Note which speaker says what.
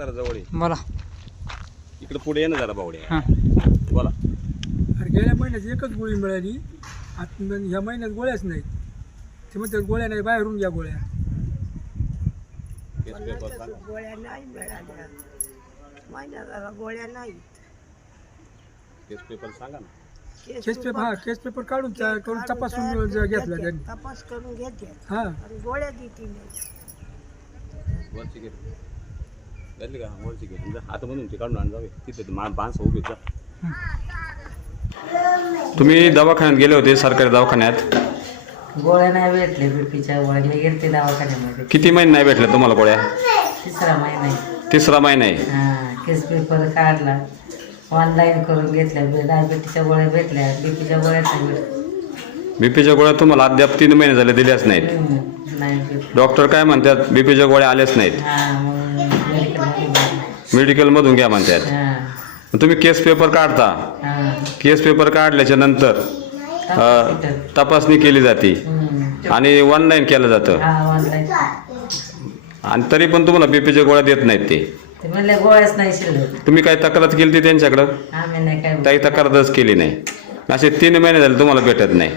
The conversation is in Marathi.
Speaker 1: जरा जवळ. ये.
Speaker 2: बोला.
Speaker 1: इकडे पुढे ये ना जरा बावड्या.
Speaker 2: हां.
Speaker 1: बोला.
Speaker 3: आणि गेल्या महिन्यात एकच गोळी मिळाली. आता मग ह्या महिन्यात गोळ्याच नाहीत. ते म्हणतात गोळ्या नाही बाहेरून घ्या गोळ्या.
Speaker 1: केस पेपर सांगा.
Speaker 4: गोळ्या नाही मिळाल्या. महिन्याला गोळ्या नाहीत.
Speaker 1: पेपर सांगा ना.
Speaker 3: केस पेपर हा केस पेपर काढून त्या- करून तपासून ज- घेतला त्यांनी.
Speaker 4: तपास करून घेते
Speaker 3: हा.
Speaker 4: आणि गोळ्या देते नाही
Speaker 1: वरची घे. घातली का वरची घे जा आतमधून ते काढून आण जावे तिथे ते मा- माणसं उभी आहेत, जा तुम्ही दवाखान्यात गेले होते सरकारी दवाखान्यात?
Speaker 5: गोळ्या नाही भेटले बीपीच्या गोळ्या. मी गेलते दवाखान्यामध्ये.
Speaker 1: किती महिने नाही भेटले तुम्हाला गोळ्या?
Speaker 5: तिसरा महिना आहे.
Speaker 1: तिसरा महिना आहे.
Speaker 5: हा केस पेपर काढला. ऑनलाईन करून घेतल्या. डायबिटीच्या गोळ्या भेटल्या. बीपीच्या गोळ्या नाही भेटल्या
Speaker 1: बीपीच्या गोळ्या तुम्हाला अद्याप तीन महिने झाले दिल्याच नाहीत.
Speaker 5: हम्म, नाही भेटल्या.
Speaker 1: डॉक्टर काय म्हणतात बीपीच्या गोळ्या आल्याच नाहीत.
Speaker 5: हा मग भेटल्या.
Speaker 1: मेडिकलमधून घ्या म्हणतात
Speaker 5: हा.
Speaker 1: मग तुम्ही केस पेपर काढता. केस पेपर काढल्याच्या नंतर अ, तपासणी केली जाते. आणि ऑनलाईन केलं जातं. आणि तरी पण तुम्हाला बीपीच्या गोळ्या देत नाहीत ते.
Speaker 5: ते म्हणले गोळ्याच नाही शिल्लक.
Speaker 1: तुम्ही काही तक्रार केली ती त्यांच्याकडं?
Speaker 5: आम्ही नाही काय
Speaker 1: काही तक्रारच केली नाही. असे तीन महिने झाले तुम्हाला भेटत नाही.